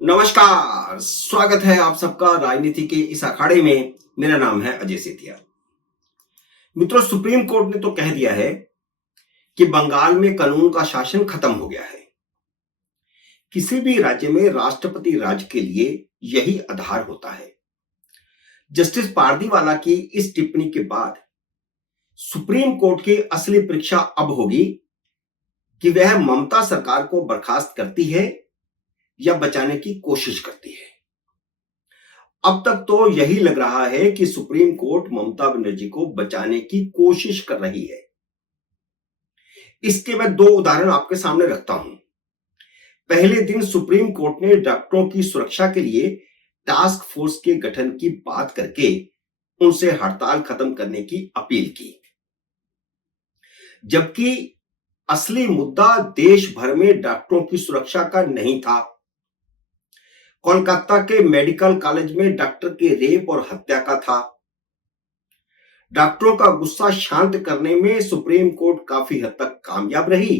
नमस्कार, स्वागत है आप सबका राजनीति के इस अखाड़े में। मेरा नाम है अजय सेठिया। मित्रों, सुप्रीम कोर्ट ने तो कह दिया है कि बंगाल में कानून का शासन खत्म हो गया है। किसी भी राज्य में राष्ट्रपति राज के लिए यही आधार होता है। जस्टिस पारदीवाला की इस टिप्पणी के बाद सुप्रीम कोर्ट की असली परीक्षा अब होगी कि वह ममता सरकार को बर्खास्त करती है या बचाने की कोशिश करती है। अब तक तो यही लग रहा है कि सुप्रीम कोर्ट ममता बनर्जी को बचाने की कोशिश कर रही है। इसके मैं दो उदाहरण आपके सामने रखता हूं। पहले दिन सुप्रीम कोर्ट ने डॉक्टरों की सुरक्षा के लिए टास्क फोर्स के गठन की बात करके उनसे हड़ताल खत्म करने की अपील की, जबकि असली मुद्दा देश भर में डॉक्टरों की सुरक्षा का नहीं था। कोलकाता के मेडिकल कॉलेज में डॉक्टर के रेप और हत्या का था। डॉक्टरों का गुस्सा शांत करने में सुप्रीम कोर्ट काफी हद तक कामयाब रही,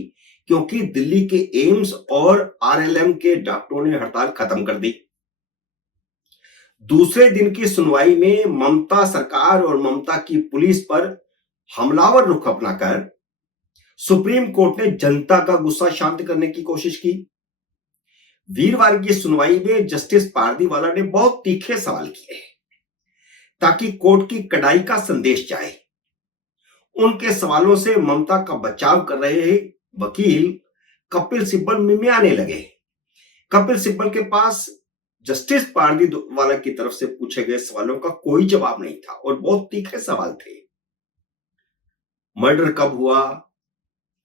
क्योंकि दिल्ली के एम्स और आरएलएम के डॉक्टरों ने हड़ताल खत्म कर दी। दूसरे दिन की सुनवाई में ममता सरकार और ममता की पुलिस पर हमलावर रुख अपनाकर सुप्रीम कोर्ट ने जनता का गुस्सा शांत करने की कोशिश की। वीरवार की सुनवाई में जस्टिस पारदीवाला ने बहुत तीखे सवाल किए ताकि कोर्ट की कड़ाई का संदेश जाए। उनके सवालों से ममता का बचाव कर रहे वकील कपिल सिब्बल मिमियाने लगे। कपिल सिब्बल के पास जस्टिस पारदीवाला की तरफ से पूछे गए सवालों का कोई जवाब नहीं था और बहुत तीखे सवाल थे। मर्डर कब हुआ,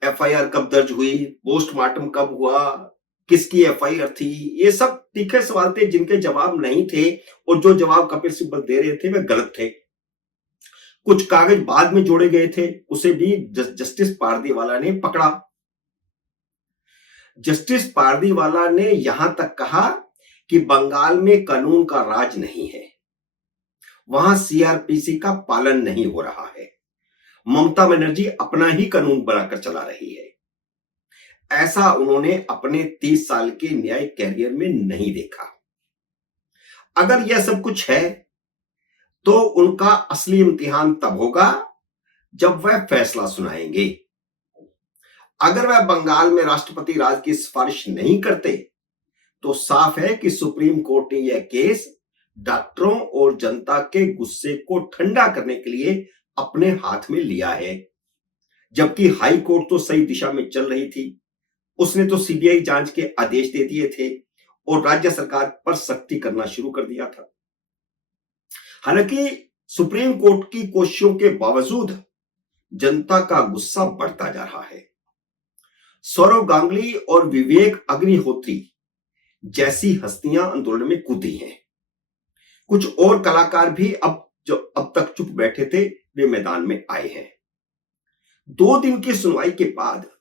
एफआईआर कब दर्ज हुई, पोस्टमार्टम कब हुआ, किसकी एफआईआर थी, ये सब तीखे सवाल थे जिनके जवाब नहीं थे, और जो जवाब कपिल सिब्बल दे रहे थे वे गलत थे। कुछ कागज बाद में जोड़े गए थे, उसे भी जस्टिस पारदीवाला ने पकड़ा। जस्टिस पारदीवाला ने यहां तक कहा कि बंगाल में कानून का राज नहीं है, वहां सीआरपीसी का पालन नहीं हो रहा है, ममता बनर्जी अपना ही कानून बनाकर चला रही है। ऐसा उन्होंने अपने 30 साल के न्यायिक कैरियर में नहीं देखा। अगर यह सब कुछ है तो उनका असली इम्तिहान तब होगा जब वह फैसला सुनाएंगे। अगर वह बंगाल में राष्ट्रपति राज की सिफारिश नहीं करते तो साफ है कि सुप्रीम कोर्ट ने यह केस डॉक्टरों और जनता के गुस्से को ठंडा करने के लिए अपने हाथ में लिया है, जबकि हाई कोर्ट तो सही दिशा में चल रही थी। उसने तो सीबीआई जांच के आदेश दे दिए थे और राज्य सरकार पर सख्ती करना शुरू कर दिया था। हालांकि सुप्रीम कोर्ट की कोशिशों के बावजूद जनता का गुस्सा बढ़ता जा रहा है। सौरव गांगुली और विवेक अग्निहोत्री जैसी हस्तियां आंदोलन में कूदी हैं। कुछ और कलाकार भी जो अब तक चुप बैठे थे वे मैदान में आए हैं। 2 दिन की सुनवाई के बाद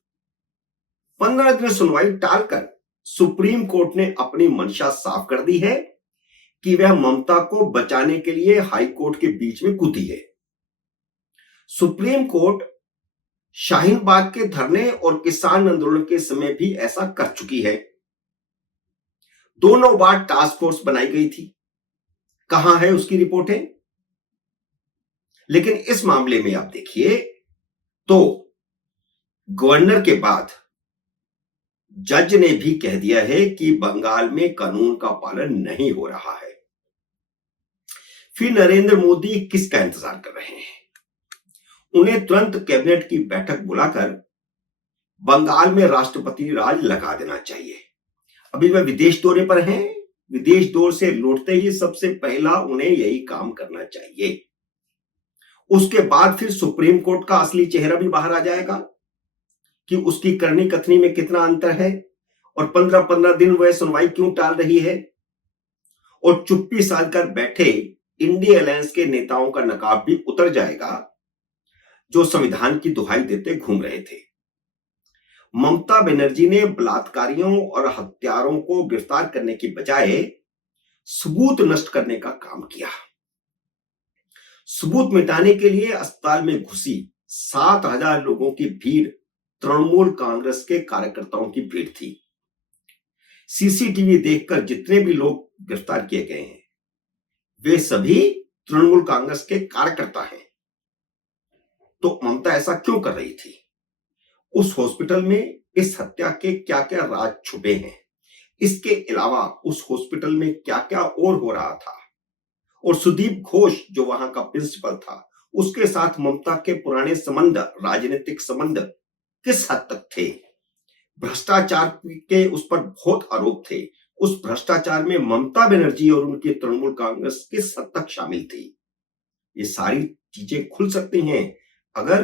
15 दिन सुनवाई टालकर सुप्रीम कोर्ट ने अपनी मंशा साफ कर दी है कि वह ममता को बचाने के लिए हाई कोर्ट के बीच में कूदी है। सुप्रीम कोर्ट शाहीन बाग के धरने और किसान आंदोलन के समय भी ऐसा कर चुकी है। दोनों बार टास्क फोर्स बनाई गई थी, कहां है उसकी रिपोर्टें? लेकिन इस मामले में आप देखिए तो गवर्नर के बाद जज ने भी कह दिया है कि बंगाल में कानून का पालन नहीं हो रहा है। फिर नरेंद्र मोदी किसका इंतजार कर रहे हैं? उन्हें तुरंत कैबिनेट की बैठक बुलाकर बंगाल में राष्ट्रपति राज लगा देना चाहिए। अभी वह विदेश दौरे पर हैं। विदेश दौरे से लौटते ही सबसे पहला उन्हें यही काम करना चाहिए। उसके बाद फिर सुप्रीम कोर्ट का असली चेहरा भी बाहर आ जाएगा कि उसकी करनी कथनी में कितना अंतर है और 15-15 दिन वह सुनवाई क्यों टाल रही है। और चुप्पी साध कर बैठे इंडिया अलायंस के नेताओं का नकाब भी उतर जाएगा जो संविधान की दुहाई देते घूम रहे थे। ममता बनर्जी ने बलात्कारियों और हत्यारों को गिरफ्तार करने की बजाय सबूत नष्ट करने का काम किया। सबूत मिटाने के लिए अस्पताल में घुसी 7,000 लोगों की भीड़ तृणमूल कांग्रेस के कार्यकर्ताओं की भीड़ थी। सीसीटीवी देखकर जितने भी लोग गिरफ्तार किए गए हैं वे सभी तृणमूल कांग्रेस के कार्यकर्ता हैं। तो ममता ऐसा क्यों कर रही थी? उस हॉस्पिटल में इस हत्या के क्या क्या राज छुपे हैं, इसके अलावा उस हॉस्पिटल में क्या क्या और हो रहा था, और सुदीप घोष जो वहां का प्रिंसिपल था उसके साथ ममता के पुराने संबंध, राजनीतिक संबंध किस हद तक थे, भ्रष्टाचार के उस पर बहुत आरोप थे, उस भ्रष्टाचार में ममता बनर्जी और उनकी तृणमूल कांग्रेस किस हद तक शामिल थी, ये सारी चीजें खुल सकती हैं अगर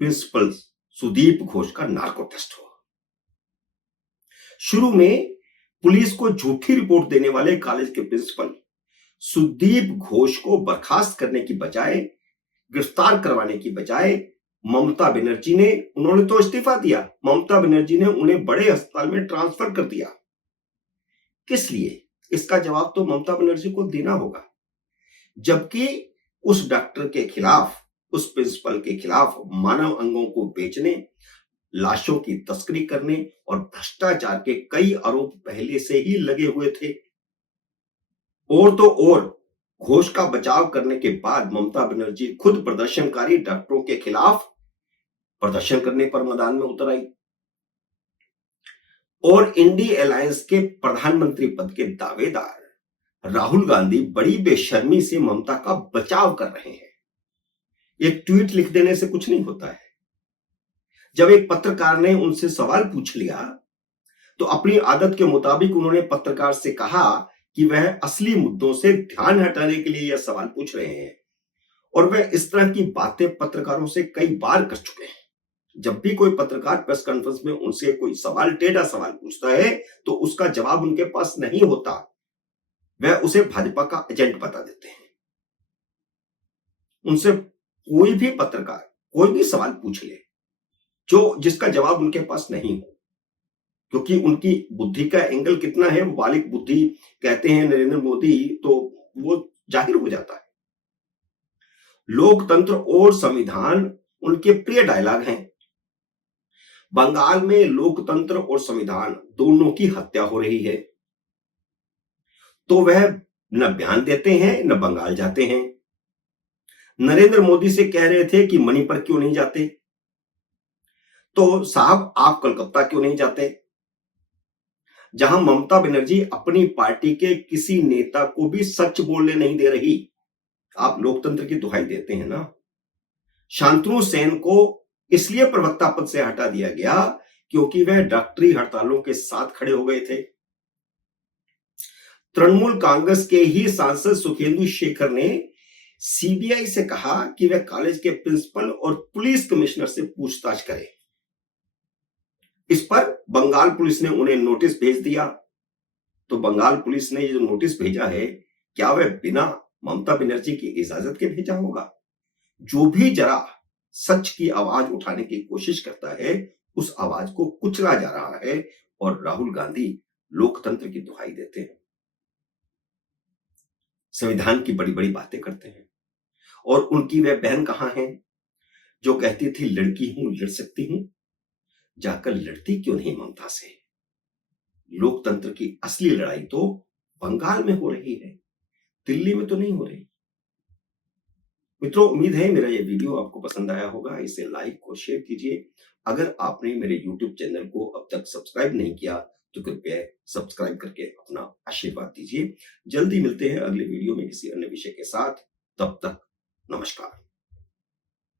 प्रिंसिपल सुदीप घोष का नार्को टेस्ट हो। शुरू में पुलिस को झूठी रिपोर्ट देने वाले कॉलेज के प्रिंसिपल सुदीप घोष को बर्खास्त करने की बजाय, गिरफ्तार करवाने की बजाय ममता बनर्जी ने, उन्होंने तो इस्तीफा दिया, ममता बनर्जी ने उन्हें बड़े अस्पताल में ट्रांसफर कर दिया। किस लिए? इसका जवाब तो ममता बनर्जी को देना होगा। जबकि उस डॉक्टर के खिलाफ, उस प्रिंसिपल के खिलाफ मानव अंगों को बेचने, लाशों की तस्करी करने और भ्रष्टाचार के कई आरोप पहले से ही लगे हुए थे। और तो और घोष का बचाव करने के बाद ममता बनर्जी खुद प्रदर्शनकारी डॉक्टरों के खिलाफ प्रदर्शन करने पर मैदान में उतर आई और इंडी अलायंस के प्रधानमंत्री पद के दावेदार राहुल गांधी बड़ी बेशर्मी से ममता का बचाव कर रहे हैं। एक ट्वीट लिख देने से कुछ नहीं होता है। जब एक पत्रकार ने उनसे सवाल पूछ लिया तो अपनी आदत के मुताबिक उन्होंने पत्रकार से कहा कि वह असली मुद्दों से ध्यान हटाने के लिए यह सवाल पूछ रहे हैं, और वह इस तरह की बातें पत्रकारों से कई बार कर चुके हैं। जब भी कोई पत्रकार प्रेस कॉन्फ्रेंस में उनसे कोई सवाल, टेढ़ा सवाल पूछता है तो उसका जवाब उनके पास नहीं होता, वह उसे भाजपा का एजेंट बता देते हैं। उनसे कोई भी पत्रकार कोई भी सवाल पूछ ले जो जिसका जवाब उनके पास नहीं हो, क्योंकि उनकी बुद्धि का एंगल कितना है, वो बालिक बुद्धि कहते हैं नरेंद्र मोदी, तो वो जाहिर हो जाता है। लोकतंत्र और संविधान उनके प्रिय डायलॉग हैं। बंगाल में लोकतंत्र और संविधान दोनों की हत्या हो रही है, तो वह न बयान देते हैं न बंगाल जाते हैं। नरेंद्र मोदी से कह रहे थे कि मणिपुर क्यों नहीं जाते, तो साहब आप कलकत्ता क्यों नहीं जाते? जहां ममता बनर्जी अपनी पार्टी के किसी नेता को भी सच बोलने नहीं दे रही, आप लोकतंत्र की दुहाई देते हैं ना। शांतनु सेन को इसलिए प्रवक्ता पद से हटा दिया गया क्योंकि वह डॉक्टरी हड़तालों के साथ खड़े हो गए थे। तृणमूल कांग्रेस के ही सांसद सुखेंदु शेखर ने सीबीआई से कहा कि वह कॉलेज के प्रिंसिपल और पुलिस कमिश्नर से पूछताछ करे। इस पर बंगाल पुलिस ने उन्हें नोटिस भेज दिया। तो बंगाल पुलिस ने जो नोटिस भेजा है, क्या वह बिना ममता बनर्जी की इजाजत के भेजा होगा? जो भी जरा सच की आवाज उठाने की कोशिश करता है, उस आवाज को कुचला जा रहा है और राहुल गांधी लोकतंत्र की दुहाई देते हैं, संविधान की बड़ी बड़ी बातें करते हैं। और उनकी वह बहन कहां है जो कहती थी लड़की हूं, लड़ सकती हूं, जाकर लड़ती क्यों नहीं ममता से? लोकतंत्र की असली लड़ाई तो बंगाल में हो रही है, दिल्ली में तो नहीं हो रही। मित्रों, उम्मीद है मेरा ये वीडियो आपको पसंद आया होगा। इसे लाइक और शेयर कीजिए। अगर आपने मेरे YouTube चैनल को अब तक सब्सक्राइब नहीं किया तो कृपया सब्सक्राइब करके अपना आशीर्वाद दीजिए। जल्दी मिलते हैं अगले वीडियो में किसी अन्य विषय के साथ। तब तक नमस्कार।